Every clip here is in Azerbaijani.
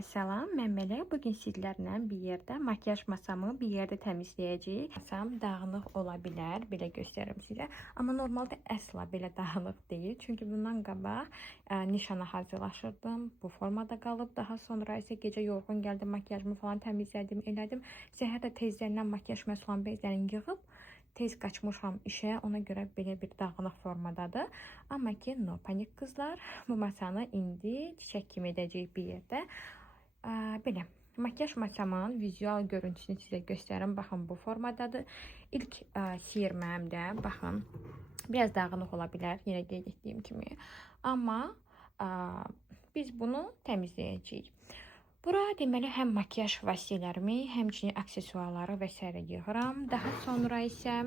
Salam, mən Melek. Bugün sizlərlə bir yerdə makyaj masamı bir yerdə təmizləyəcəyik. Masam dağınıq ola bilər, belə göstərim sizə. Amma normalda əsla belə dağınıq deyil. Çünki bundan qabaq nişana hazırlaşırdım. Bu formada qalıb. Daha sonra isə gecə yorğun gəldim, makyajımı falan təmizlədim, elədim. Səhər də tezlərindən makyaj məhsullarını bezlərini yığıb tez qaçmışam işə, ona görə belə bir dağınıq formadadır. Amma ki, no panik qızlar, bu masanı indi çiçək kimi edəcəyik bir yerdə. Belə, makyaj masamın vizual görüntüsünü sizə göstərim. Baxın, bu formadadır. İlk siyirməm də, baxın, biraz dağınıq ola bilər, yenə qeyd etdiyim kimi. Amma biz bunu təmizləyəcəyik. Bura deməli həm makyaj vasitələrimi, həmçinin aksesuarları və s. yığıram. Daha sonra isə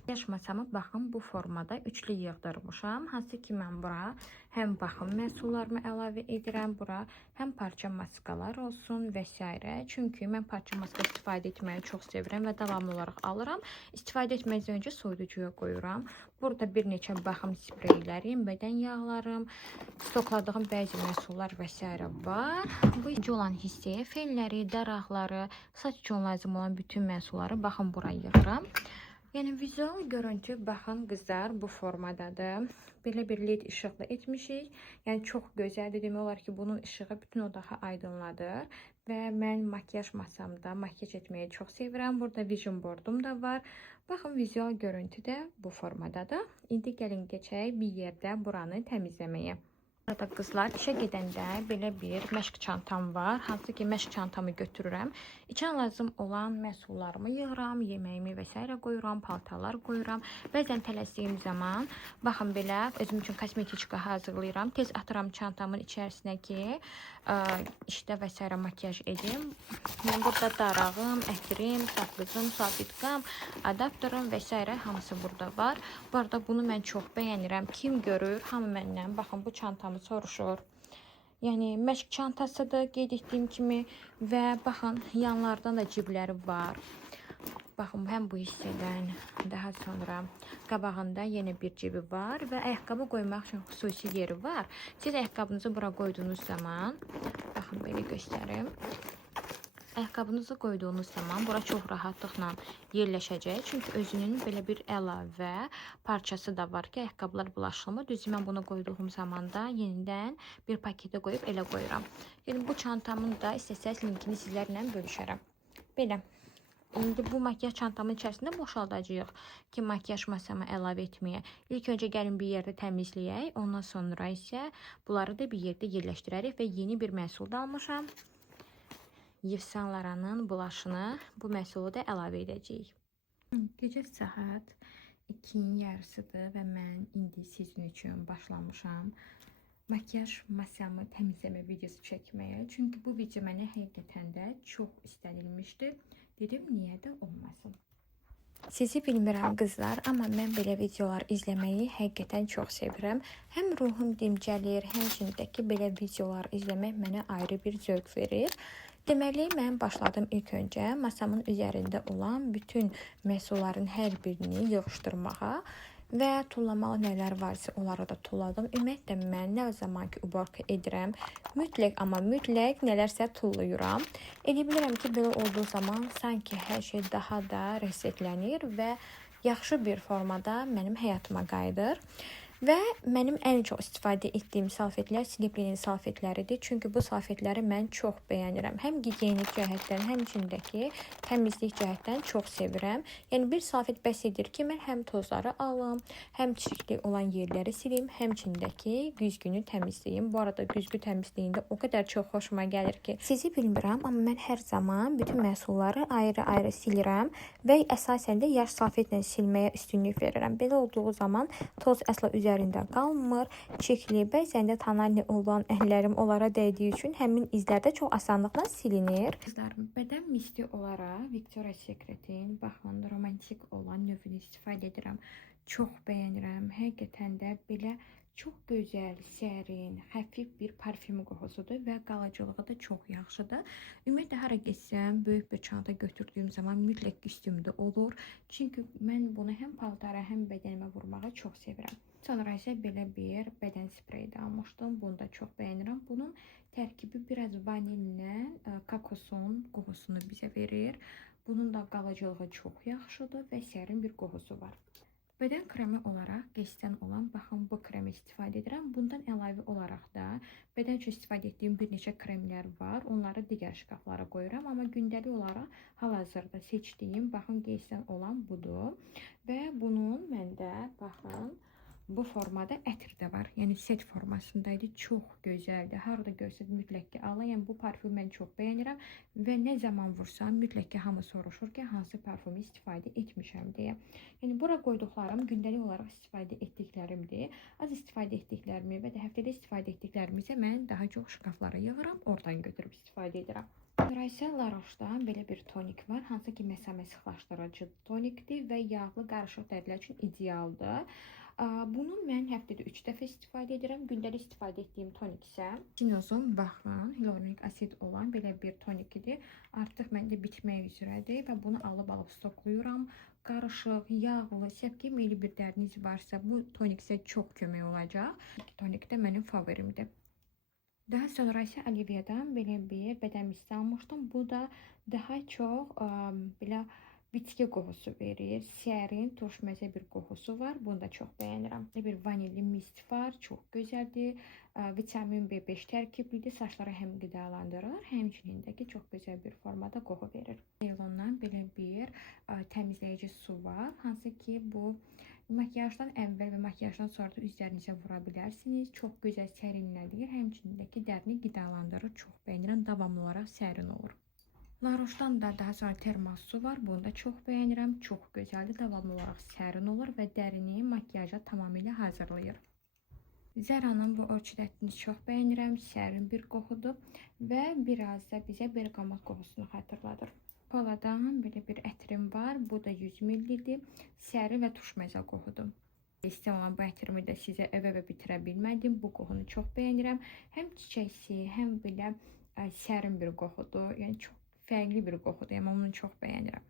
makyaj masamı baxın bu formada üçlü yığdırmışam. Hansı ki mən bura həm baxım məhsullarımı əlavə edirəm, bura həm parça maskalar olsun və s. Çünki mən parça maska istifadə etməyi çox sevirəm və davamlı olaraq alıram. İstifadə etməzdən öncə soyuducuya qoyuram. Burada bir neçə baxım spreylərim, bədən yağlarım, stokladığım bəzi məhsullar və s. var. Bu ikinci olan hissəyə felləri, daraqları, saç üçün lazım olan bütün məhsulları baxın bura yığıram. Yəni vizual görüntü baxın qızlar bu formadadır. Belə bir led işıqla etmişik. Yəni çox gözəldir. Demək olar ki, bunun işığı bütün odağı aydınladır. Və mən makyaj masamda makyaj etməyi çox sevirəm. Burada vision boardum da var. Baxın vizual görüntü də bu formadadır. İndi gəlin keçək bir yerdə buranı təmizləməyə. Burada qızlar işə gedəndə belə bir məşq çantam var. Hansı ki məşq çantamı götürürəm. İçən lazım olan məhsullarımı yığıram, yeməyimi və s. qoyuram, paltarlar qoyuram. Bəzən tələsdiyim zaman, baxın belə özüm üçün kosmetika hazırlayıram. Tez atıram çantamın içərisinə ki, işdə və s. makyaj edim. Mən burada darağım, ətrim, saqqızım, salfetkam, adaptörüm və s. hamısı burada var. Bu arada bunu mən çox bəyənirəm. Kim görür, hamı məndən, baxın bu çantamı soruşur. Yəni məşq çantasıdır qeyd etdiyim kimi və baxın yanlardan da cibləri var. Baxın həm bu hissədən daha sonra qabağında yenə bir cibi var və ayaqqabı qoymaq üçün xüsusi yeri var. Siz ayaqqabınızı bura qoyduğunuz zaman, baxın belə göstərim. Ayaqqabınızı qoyduğunuz zaman bura çox rahatlıqla yerləşəcək. Çünki özünün belə bir əlavə parçası da var ki, ayaqqabılar bulaşılmır. Düzdür, mən bunu qoyduğum zaman da yenidən bir paketə qoyub elə qoyuram. Yəni bu çantamın da istəsəz linkini sizlərlə bölüşərəm. Belə. İndi bu makyaj çantamın içərisində boşaldacağıq ki, makyaj masamı əlavə etməyə. İlk öncə gəlin bir yerdə təmizləyək. Ondan sonra isə bunları da bir yerdə yerləşdirərik və yeni bir məhsul da almışam. Yves Saint Laurent'ın bulaşını, bu məhsulu da əlavə edəcəyik. Gecə saat 2-nin yarısıdır və mən indi sizin üçün başlamışam makyaj masamı təmizləmə videosu çəkməyə. Çünki bu video mənə həqiqətən də çox istənilmişdi. Dedim, niyə də olmasın. Sizi bilmirəm qızlar, amma mən belə videolar izləməyi həqiqətən çox sevirəm. Həm ruhum dincəlir, həmçinin də ki, belə videolar izləmək mənə ayrı bir zövq verir. Deməli, mən başladım ilk öncə masamın üzərində olan bütün məhsulların hər birini yığışdırmağa və tullamalı nələr varsa onları da tulladım. Ümumiyyətlə, mən nə zaman ki uborka edirəm, mütləq, amma mütləq nələrsə tullayıram. Elə bilirəm ki, belə olduğu zaman sanki hər şey daha da resetlənir və yaxşı bir formada mənim həyatıma qayıdır. Və mənim ən çox istifadə etdiyim salfetlər Siliplinin salfetləridir. Çünki bu salfetləri mən çox bəyənirəm. Həm gigiyenik cəhətdən, həmçindəki təmizlik cəhətdən çox sevirəm. Yəni bir salfet bəs edir ki, mən həm tozları alım, həm çirkli olan yerləri silim, həmçindəki güzgünü təmizləyim. Bu arada güzgü təmizliyində o qədər çox xoşuma gəlir ki, sizi bilmirəm, amma mən hər zaman bütün məhsulları ayrı-ayrı silirəm və əsasən də yaş salfetlə silməyə üstünlük verirəm. Belə olduğu zaman toz əsla üzərində qalmır, çirkli, bəzən də tonalli olan əllərim onlara dəydiyi üçün həmin izlər də çox asanlıqla silinir. Qızlarım, bədən misti olaraq Victoria's Secret'in baxın romantik olan növünü istifadə edirəm. Çox bəyənirəm. Həqiqətən də belə çox gözəl, sərin, xəfif bir parfüm qoxusudur və qalıcılığı da çox yaxşıdır. Ümumiyyətlə, hara getsəm, böyük bir çanta götürdüyüm zaman mütləq üstümdə olur. Çünki mən bunu həm paltara, həm bədənimə vurmağı çox sevirəm. Sonra isə belə bir bədən spreyi də almışdım. Bunu da çox bəyənirəm. Bunun tərkibi biraz vanillə kokosun qoxusunu bizə verir. Bunun da qalıcılığı çox yaxşıdır və sərin bir qoxusu var. Bədən kremi olaraq Guess'dən olan baxın bu kremi istifadə edirəm. Bundan əlavə olaraq da bədən üçün istifadə etdiyim bir neçə kremlər var. Onları digər şkaflara qoyuram. Amma gündəlik olaraq hal-hazırda seçdiyim baxın Guess'dən olan budur. Və bunun məndə baxın bu formada ətir də var. Yəni set formasındaydı. Çox gözəldir. Harada görsəz mütləq ki alın. Yəni bu parfümü mən çox bəyənirəm və nə zaman vursam mütləq ki hamı soruşur ki hansı parfümü istifadə etmişəm deyə. Yəni bura qoyduqlarım gündəlik olaraq istifadə etdiklərimdir. Az istifadə etdiklərimi və də həftədə istifadə etdiklərimi isə mən daha çox şkaflara yığıram, oradan götürüb istifadə edirəm. Sonra isə La Roche-dan belə bir tonik var. Hansı ki məsəmə sıxlaşdırıcı tonikdir və yağlı qarışıq dərilər üçün idealdır. Bunu mən həftədə 3 dəfə istifadə edirəm. Gündəlik istifadə etdiyim tonik isə Sinozun baxın, hyaluronik asid olan belə bir tonikidir. Artıq məndə bitmək üzrədir və bunu alıb stoklayıram. Qarışıq, yağlı, səpki meyli bir dəriniz varsa bu tonik sizə çox kömək olacaq. Tonik də mənim favorimdir. Daha sonra isə Olivia'dan belə bir bədən misti almışdım. Bu da daha çox belə bitki qoxusu verir. Sərin, turşməzə bir qoxusu var. Bunu da çox bəyənirəm. Bir vanilli mist var. Çox gözəldir. Vitamin B5 tərkiblidir. Saçları həm qidalandırır, həmçinin də ki çox gözəl bir formada qoxu verir. Ceylondan belə bir təmizləyici su var. Hansı ki bu makyajdan əvvəl və makyajdan sonra da üzərinizə vura bilərsiniz. Çox gözəl sərinlədir. Həmçinin də ki dərini qidalandırır. Çox bəyənirəm. Davamlı olaraq sərin olur. La Roche-dan da daha sonra termas su var. Bunu da çox bəyənirəm. Çox gözəldir. Davamlı olaraq sərin olur və dərini makyaja tamamilə hazırlayır. Zara'nın bu ölçüdətini çox bəyənirəm. Sərin bir qoxudur və biraz da bizə berqamat qoxusunu xatırladır. Poladan belə bir ətrim var. Bu da 100 ml-dir. Sərin və turşməzə qoxudur. İstəyən olan bu ətrimi də sizə övə bitirə bilmədim. Bu qoxunu çox bəyənirəm. Həm çiçəksi, həm belə sərin bir qoxudur. Yəni çox fərqli bir qoxudur. Yəni onu çox bəyənirəm.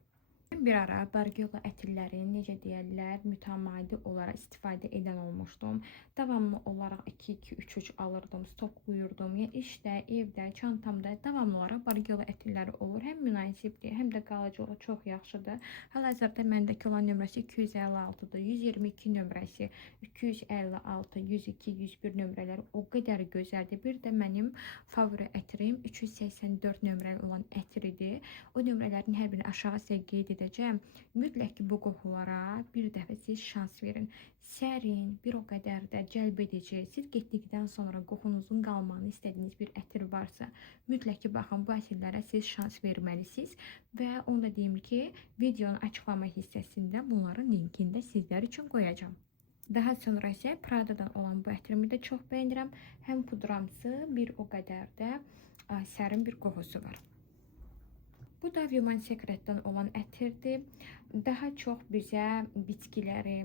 Bir ara Bargello ətirlərini necə deyirlər, mütəmadi olaraq istifadə edən olmuşdum. Davamlı olaraq 2-2-3-3 alırdım, stoklayırdım. Yəni işdə, evdə, çantamda davamlı olaraq Bargello ətirləri olur. Həm münasibdir, həm də qalıcılığı çox yaxşıdır. Hal-hazırda məndəki olan nömrəsi 256-dır. 122 nömrəsi, 256, 102, 101 nömrələri o qədər gözəldir. Bir də mənim favori ətrim 384 nömrəli olan ətiridir. O nömrələrin hər birini aşağı sizə qeyd edəcəm. Mütləq ki bu qoxulara bir dəfə siz şans verin. Sərin, bir o qədər də cəlb edici. Siz getdikdən sonra qoxunuzun qalmağını istədiyiniz bir ətir varsa, mütləq ki baxın bu ətirlərə siz şans verməlisiniz. Və onu da deyim ki, videonun açıqlama hissəsində bunların linkini də sizlər üçün qoyacağım. Daha sonra isə Prada'dan olan bu ətrimi də çox bəyənirəm. Həm pudramsı, bir o qədər də sərin bir qoxusu var. Bu da Women's Secret'dən olan ətirdir. Daha çox bizə bitkiləri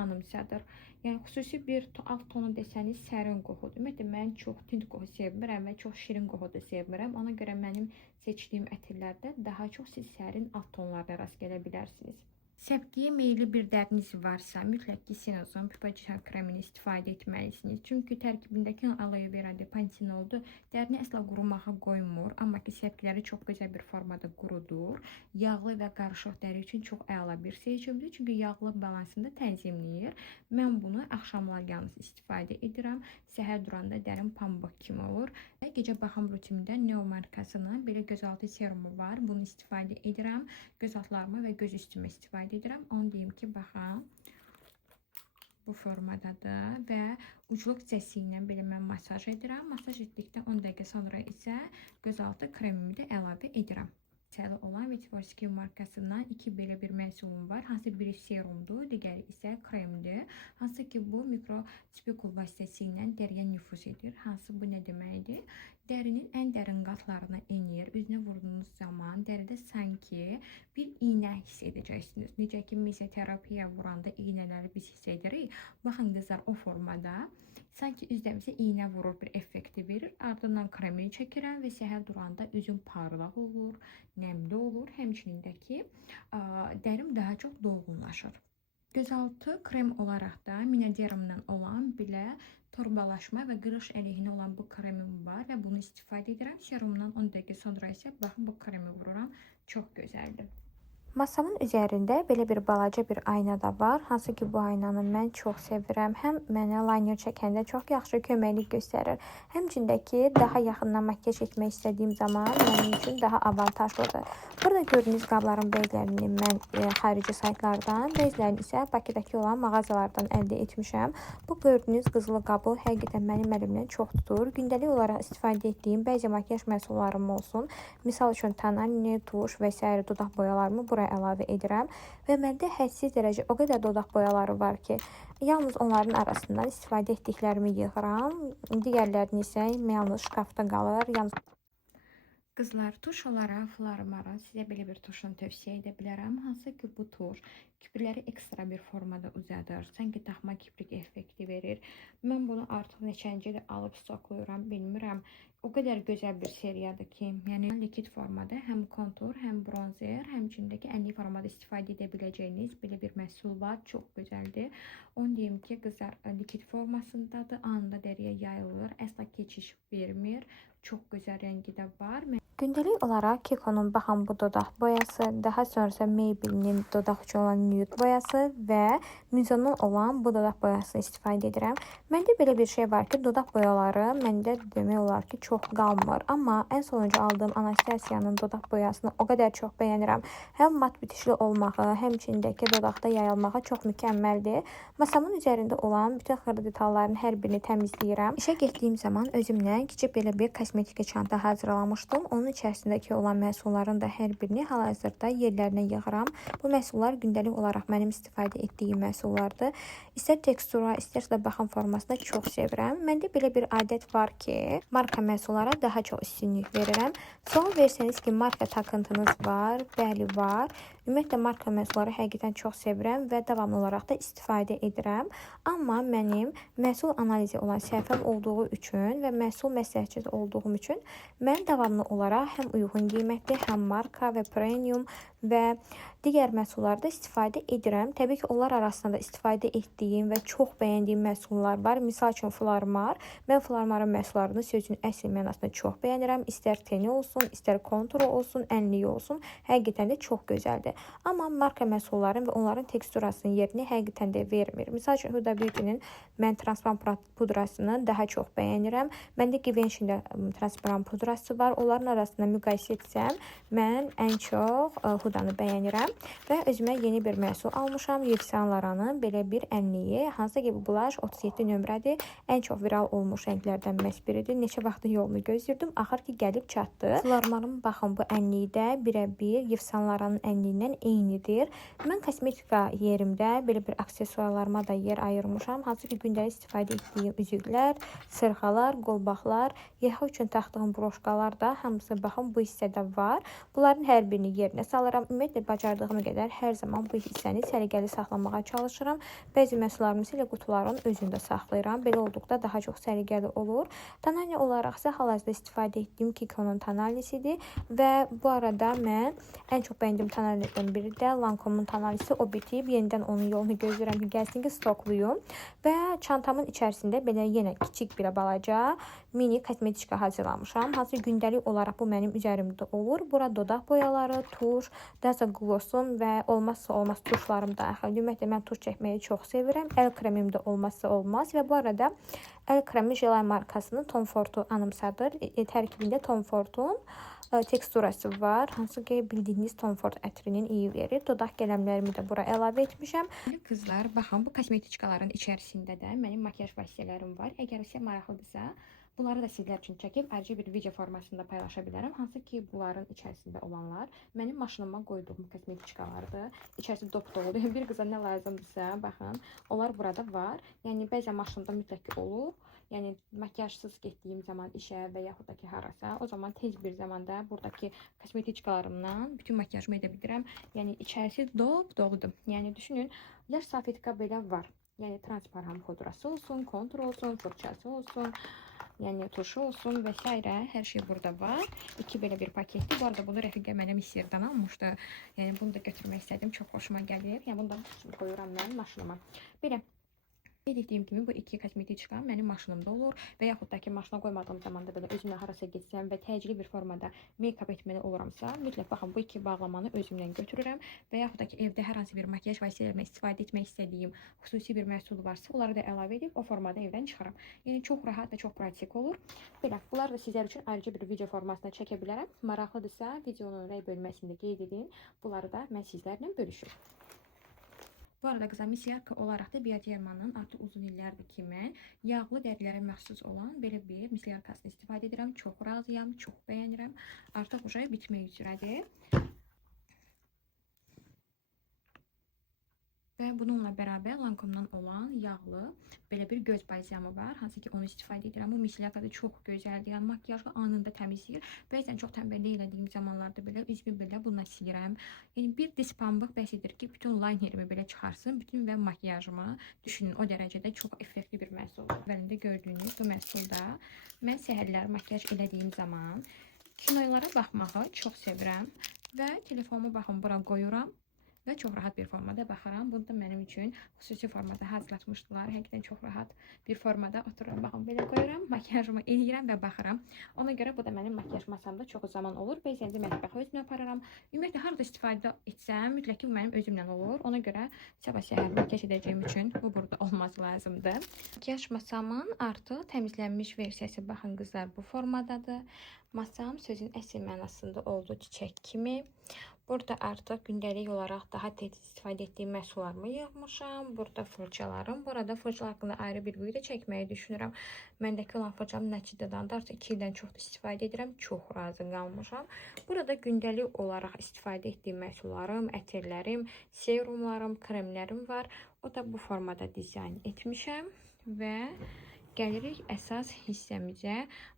anımsadır. Yəni xüsusi bir alt tonu desəniz sərin qoxudur. Ümumiyyətlə mən çox tünd qoxu sevmirəm və çox şirin qoxu da sevmirəm. Ona görə mənim seçdiyim ətirlərdə daha çox siz sərin alt tonlarda rast gələ bilərsiniz. Səpkiyə meyilli bir dəriniz varsa, mütləq ki Sinozun Pupa kremini istifadə etməlisiniz. Çünki tərkibindəki aloe vera pantenoldur. Dərini əsla qurumağa qoymur, amma ki səpkiləri çox gözəl bir formada qurudur. Yağlı və qarışıq dəri üçün çox əla bir seçimdir. Çünki yağlı balansını tənzimləyir. Mən bunu axşamlar yalnız istifadə edirəm. Səhər duranda dərim pambıq kimi olur. Gecə baxım rutinimdə Neo markasının belə gözaltı serumu var. Bunu istifadə edirəm. Göz altlarıma və göz üstümə istifadə edirəm. Onu deyim ki, baxın, bu formadadır və ucluq hissəsi ilə belə mən masaj edirəm. Masaj etdikdən 10 dəqiqə sonra isə gözaltı kremimi də əlavə edirəm. Səli olan Vitvorski markasından 2 belə bir məhsulum var. Hansı biri serumdur, digəri isə kremdir. Hansı ki bu mikrospikul vasitəsilə dəriyə nüfuz edir. Hansı bu nə deməkdir? Dərinin ən dərin qatlarına enir. Üzünə vurduğunuz zaman dəridə sanki bir iynə hiss edəcəksiniz. Necə ki mezoterapiyaya vuranda iynələri biz hiss edirik. Baxın qızlar o formada sanki üzlərimizə iynə vurur bir effekti verir. Ardından kremini çəkirəm və səhər duranda üzüm parlaq olur, nəmli olur. Həmçinin də ki dərim daha çox dolğunlaşır. Gözaltı krem olaraq da Minaderm'dan olan belə torbalaşma və qırış əleyhinə olan bu kremim var və bunu istifadə edirəm. Serumdan 10 dəqiqə sonra isə baxın bu kremi vururam. Çox gözəldir. Masamın üzərində belə bir balaca bir ayna da var. Hansı ki bu aynanı mən çox sevirəm. Həm mənə liner çəkəndə çox yaxşı köməklik göstərir. Həmçində ki daha yaxından makiyaj etmək istədiyim zaman mənim üçün daha avantajlıdır. Burada gördüyünüz qabların bəzilərini mən xarici saytlardan, bəzilərini isə Bakıdakı olan mağazalardan əldə etmişəm. Bu gördüyünüz qızılı qabı həqiqətən mənim əlimdən çox tutur. Gündəlik olaraq istifadə etdiyim bəzi makiyaj məhsullarım olsun. Misal üçün tanani, tuş və s. dodaq boyalarımı buraya əlavə edirəm və məndə hədsiz dərəcə o qədər dodaq boyaları var ki, yalnız onların arasından istifadə etdiklərimi yığıram. Digərlərini isə yalnız şkafda qalır. Qızlar, tuş olaraq Flormara sizə belə bir tuşunu tövsiyə edə bilərəm. Hansı ki bu tuş kiprikləri ekstra bir formada uzadır. Sanki taxma kiprik effekti verir. Mən bunu artıq neçəncidir alıb stoklayıram, bilmirəm. O qədər gözəl bir seriyadır ki, yəni likid formada həm kontur, həm bronzer, həmçində ki ənli formada istifadə edə biləcəyiniz belə bir məhsul var. Çox gözəldir. Onu deyim ki, qızlar likid formasındadır, anında dəriyə yayılır, əsla keçiş vermir. Çox gözəl rəngi də var. Gündəlik olaraq Kiko'nun baxın bu dodaq boyası, daha sonrası Maybelline'in dodaq üçün olan nude boyası və Mizon'un olan bu dodaq boyasını istifadə edirəm. Məndə belə bir şey var ki, dodaq boyaları məndə demək olar ki, çox qalmır. Amma ən sonuncu aldığım Anastasia'nın dodaq boyasını o qədər çox bəyənirəm. Həm mat bitişli olmağı, həmçindəki dodaqda yayılmağı çox mükəmməldir. Masamın üzərində olan bütün xırda detalların hər birini təmizləyirəm. İşə getdiyim zaman özümlə kiçik belə bir kosmetika çanta hazırlamışdım. Onun içərisindəki olan məhsulların da hər birini hal-hazırda yerlərinə yığıram. Bu məhsullar gündəlik olaraq mənim istifadə etdiyim məhsullardır. İstər tekstura, istərsə də baxım formasında çox sevirəm. Məndə belə bir adət var ki, marka məhsullara daha çox üstünlük verirəm. Sual versəniz ki, marka takıntınız var? Bəli, var. Ümumiyyətlə, marka məhsulları həqiqətən çox sevirəm və davamlı olaraq da istifadə edirəm. Amma mənim məhsul analizi olan səhifəm olduğu üçün və məhsul məsləhətçisi olduğum üçün mən davamlı olaraq həm uyğun qiymətli, həm marka və premium və digər məhsullarda istifadə edirəm. Təbii ki, onlar arasında istifadə etdiyim və çox bəyəndiyim məhsullar var. Misal üçün Flormar. Mən Flormarın məhsullarını sözün əsl mənasında çox bəyənirəm. İstər teni olsun, istər konturu olsun, ənliyi olsun. Həqiqətən də çox gözəldir. Amma marka məhsulların və onların teksturasının yerini həqiqətən də vermir. Misal üçün Huda Beauty'nin mən transparent pudrasını daha çox bəyənirəm. Məndə Givenchy'də transparent pudrası var. Onların arasında müqayisə etsəm, mən ən çox Huda'nı bəyənirəm və özümə yeni bir məhsul almışam. Yves Saint Laurent'ın belə bir ənliyi. Hansı ki bu blush 37 nömrədir. Ən çox viral olmuş rənglərdən məhz biridir. Neçə vaxtdır yolunu gözləyirdim. Axır ki gəlib çatdı. Flormar'ın baxın bu ənliyi də birə-bir Yves Saint Laurent'ın ənliyindən eynidir. Mən kosmetika yerimdə belə bir aksesuarlarıma da yer ayırmışam. Hansı ki gündəlik istifadə etdiyim üzüklər, sırğalar, qolbaqlar, yaxa üçün taxdığım broşkalar da hamısı baxın bu hissədə var. Bunların hər birini yerinə salıram. Ümumiyyətlə bacardığım qədər hər zaman bu hissəni səliqəli saxlamağa çalışıram. Bəzi məhsullarımı ilə qutuların özündə saxlayıram. Belə olduqda daha çox səliqəli olur. Tanani olaraq isə hal-hazırda istifadə etdiyim Kiko'nun tanalisidir və bu arada mən ən çox bəyəndiyim tanalilərdən biri də Lancome'un tanalisi. O bitib, yenidən onun yolunu gözləyirəm ki, gəlsin ki, stokluyum. Və çantamın içərisində belə yenə kiçik bir balaca mini kosmetika hazırlamışam. Hansı gündəlik olaraq bu mənim üzərimdə olur. Bura dodaq boyaları, tuş, daha glossum və olmazsa olmaz tuşlarım daxil. Ümumiyyətlə mən tuş çəkməyi çox sevirəm. Əl kremim də olmazsa olmaz və bu arada əl kremi Jelay markasının Tom Ford'u anımsadır. Tərkibində Tom Ford'un teksturası var. Hansı ki bildiyiniz Tom Ford ətrinin iyi verir. Dodaq qələmlərimi də bura əlavə etmişəm. Qızlar, baxın bu kosmetikaların içərisində də mənim makiyaj vasitələrim var. Əgər sizə maraqlıdırsa, bunları da sizlər üçün çəkib ayrıca bir video formasında paylaşa bilərəm. Hansı ki bunların içərisində olanlar mənim maşınıma qoyduğum kosmetikalardır. İçərisi dop-doludur. Bir qıza nə lazımdırsa, baxın, onlar burada var. Yəni bəzən maşında mütləq ki olur. Yəni makiyajsız getdiyim zaman işə və yaxud da ki harasa, o zaman tez bir zamanda buradakı kosmetikalarımdan bütün makiyajımı edə bilirəm. Yəni içərisi dop-doludur. Yəni düşünün, yaş salfetka belə var. Yəni transparent pudrası olsun, kontur olsun, fırçası olsun. yəni turşu olsun və s. hər şey burada var. 2 belə bir paketdir. Bu arada bunu rəfiqə mənə Misirdən almışdı. Yəni bunu da götürmək istədim. Çox xoşuma gəlir. Yəni bunu da qoyuram mən maşınıma. Belə qeyd etdiyim kimi bu 2 kosmetiçka mənim maşınımda olur və yaxud da ki maşına qoymadığım zaman da belə özümlə harasa getsəm və təcili bir formada make-up etməli oluramsa, mütləq baxın bu 2 bağlamanı özümlə götürürəm və yaxud da ki evdə hər hansı bir makyaj vasitələrindən istifadə etmək istədiyim xüsusi bir məhsul varsa, onları da əlavə edib o formada evdən çıxaram. Yəni çox rahat və çox pratik olur. Belə, bunlar da sizlər üçün ayrıca bir video formasında çəkə bilərəm. Maraqlıdırsa videonun rəy bölməsində qeyd edin. Bunları da mən sizlərlə bölüşürəm. Bu arada qıza misyarka olaraq da Biodermanın artıq uzun illərdir ki mən yağlı dərilərə məxsus olan belə bir misyarkasını istifadə edirəm. Çox razıyam, çox bəyənirəm. Artıq uca bitmək üzrədir. Və bununla bərabər Lancome'dan olan yağlı belə bir göz balzamı var. Hansı ki onu istifadə edirəm. Bu misyarka da çox gözəldir. Yəni makyajı anında təmizləyir. Bəzən çox tənbəllik elədiyim zamanlarda belə üzümü belə bununla silirəm. Yəni bir disk pambıq bəs edir ki, bütün linerimi belə çıxarsın, bütün və makyajımı düşünün. O dərəcədə çox effektli bir məhsuldur. Əvvəlində gördüyünüz bu məhsulda mən səhərlər makyaj elədiyim zaman kinolara baxmağı çox sevirəm və telefonumu baxın bura qoyuram. Və çox rahat bir formada baxaram. Bunu da mənim üçün xüsusi formada hazırlatmışdılar. Həqiqətən çox rahat bir formada otururam. Baxın, belə qoyuram, makyajımı eləyirəm və baxıram. Ona görə bu da mənim makyaj masamda çox zaman olur. Bəzən də mətbəxə özümlə apararam. Ümumiyyətlə, harada istifadə etsəm, mütləq ki, bu mənim özümlə olur. Ona görə sabah səhər makyaj edəcəyim üçün bu burada olması lazımdır. Makyaj masamın artıq təmizlənmiş versiyası, baxın qızlar, bu formadadır. Masam sözün əsl mənasında olduğu çiçək kimi. Burada artıq gündəlik olaraq daha tez istifadə etdiyim məhsullarımı yığmışam. Burada fırçalarım. Burada fırçalar haqqında ayrı bir video çəkməyi düşünürəm. Məndəki olan fırçam Nəçidədən da artıq 2 ildən çoxdur istifadə edirəm. Çox razı qalmışam. Burada gündəlik olaraq istifadə etdiyim məhsullarım, ətirlərim, serumlarım, kremlərim var. O da bu formada dizayn etmişəm və gəlirik əsas hissəmizə.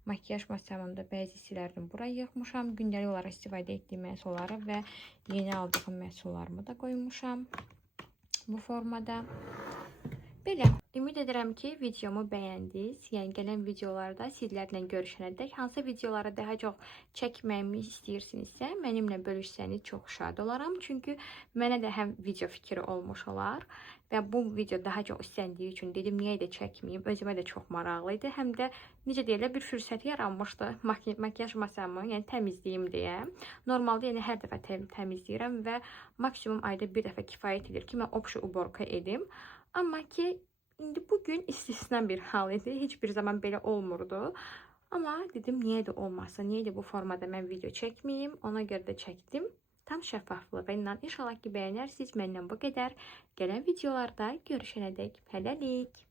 Makyaj masamında bəzi hissələrini bura yığmışam. Gündəlik olaraq istifadə etdiyim məhsulları və yeni aldığım məhsullarımı da qoymuşam bu formada. Belə, ümid edirəm ki, videomu bəyəndiniz. Yəni gələn videolarda sizlərlə görüşənədək hansı videoları daha çox çəkməyimi istəyirsinizsə, mənimlə bölüşsəniz çox şad olaram. Çünki mənə də həm video fikri olmuş olar və bu video daha çox istəndiyi üçün dedim, niyə də çəkməyim. Özümə də çox maraqlı idi. Həm də necə deyirlər, bir fürsət yaranmışdı makyaj masamı, yəni təmizləyim deyə. Normalda yəni hər dəfə təmizləyirəm və maksimum ayda bir dəfə kifayət edir ki, mən obşu uborka edim. Amma ki, indi bugün istisna bir hal idi. Heç bir zaman belə olmurdu. Amma dedim, niyə də olmasa, niyə də bu formada mən video çəkməyim. Ona görə də çəkdim. Tam şəffaflığı ilə. İnşallah ki, bəyənərsiniz. Məndən bu qədər. Gələn videolarda görüşənədək. Hələlik.